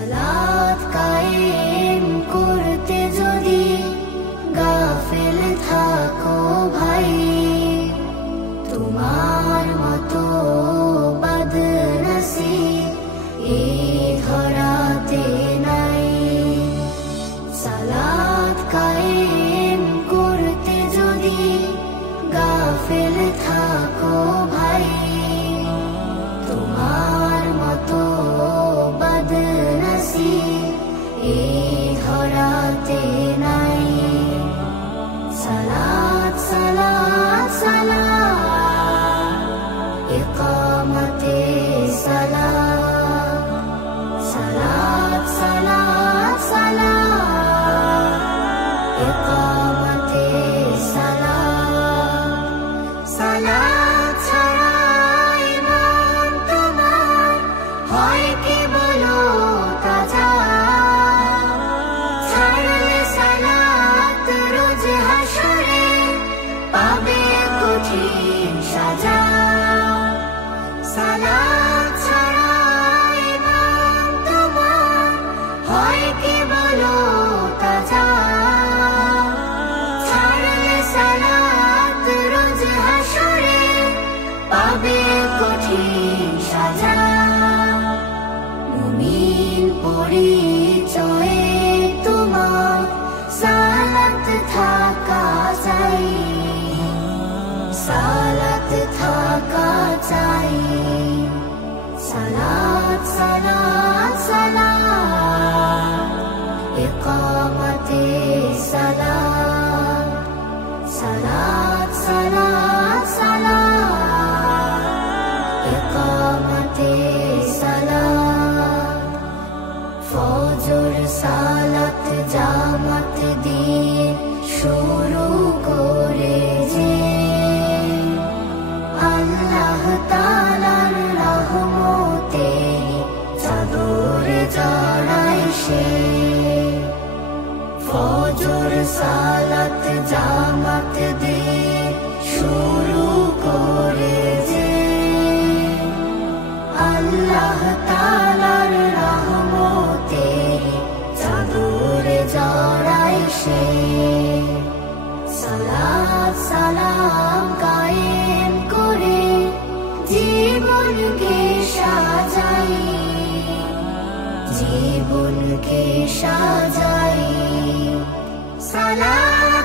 সালাত কায়েম করতে যদি গাফিল থাকো ভাই, তোমার মতো বদনসিব এই ধরাতে নাই। সালাত কায়েম করতে যদি গাফিল থাকো ভাই, তোমার মতো বদনসিব এই ধরাতে নাই। সালাত সালাত সালাত ইকামতে সালাত, সালাত সালাত সালাত ইকামতে সালাত। সালাত ছাড়া ঈমান তোমার হয় কি বলো কাজা, ছাড়লে সালাত রোজ হাসরে পাবে কঠিন সাজা। সালাত ছাড়া ঈমান তোমার হয় কি বলো কাজা, ছাড়লে সালাত রোজ হাসরে পাবে কঠিন সাজা। মুমিন পরিচয়ে তোমার সালাত থাকা চাই, সালাত থাকা চাই। সালাত সালাত সালাত ইকামতে সালাত, সালাত সালাত সালাত ইকামতে সালাত। ফজর সালাত জামাত দিয়ে শুরু করে যে আল্লাহ তাআলার রহমতে চাদর জড়ায় সে। ফজর সালাত জামাত দিয়ে শুরু করে যে আল্লাহ তাআলার রহমতে চাদর জড়ায় সে। সালাত সালাম কায়েম করে জীবনকে সাজাই, জীবনকে সাজাই। সালাত